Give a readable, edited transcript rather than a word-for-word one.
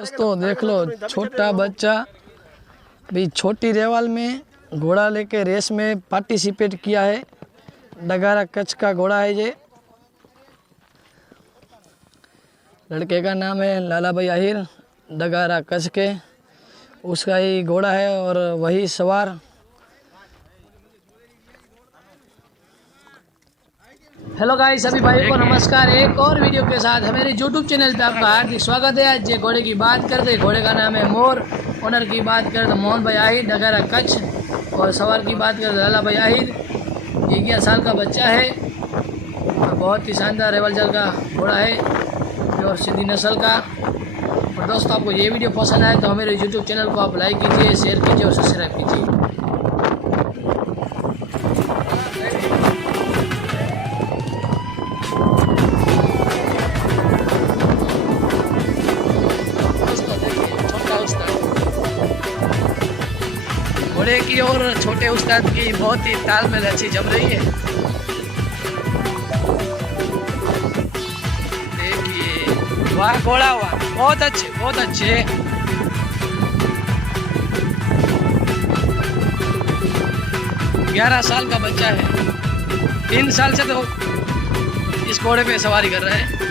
दोस्तों देख लो, छोटा बच्चा भी छोटी रेवाल में घोड़ा लेके रेस में पार्टिसिपेट किया है। डगारा कच्छ का घोड़ा है ये। लड़के का नाम है लाला भाई आहिर, डगारा कच्छ के उसका ही घोड़ा है और वही सवार। हेलो गाइस, सभी भाइयों को नमस्कार। एक और वीडियो के साथ हमारे यूट्यूब चैनल पे आपका हार्दिक स्वागत है। आज ये घोड़े की बात करते हैं। घोड़े का नाम है मोर। ओनर की बात करें तो मोहन भाई आहिर, डगारा कच्छ। और सवार की बात करें तो लाला भाई आहिर। 11 साल का बच्चा है और बहुत ही शानदार रेवलजर का घोड़ा है और सिंधी नस्ल का। और दोस्तों, आपको ये वीडियो पसंद आए तो हमारे यूट्यूब चैनल को आप लाइक कीजिए, शेयर कीजिए और सब्सक्राइब कीजिए। घोड़े की और छोटे उस्ताद की बहुत ही तालमेल अच्छी जम रही है। देखिए, वाह घोड़ा, वाह, बहुत अच्छे, बहुत अच्छे। ग्यारह साल का बच्चा है। 3 साल से तो इस घोड़े पे सवारी कर रहा है।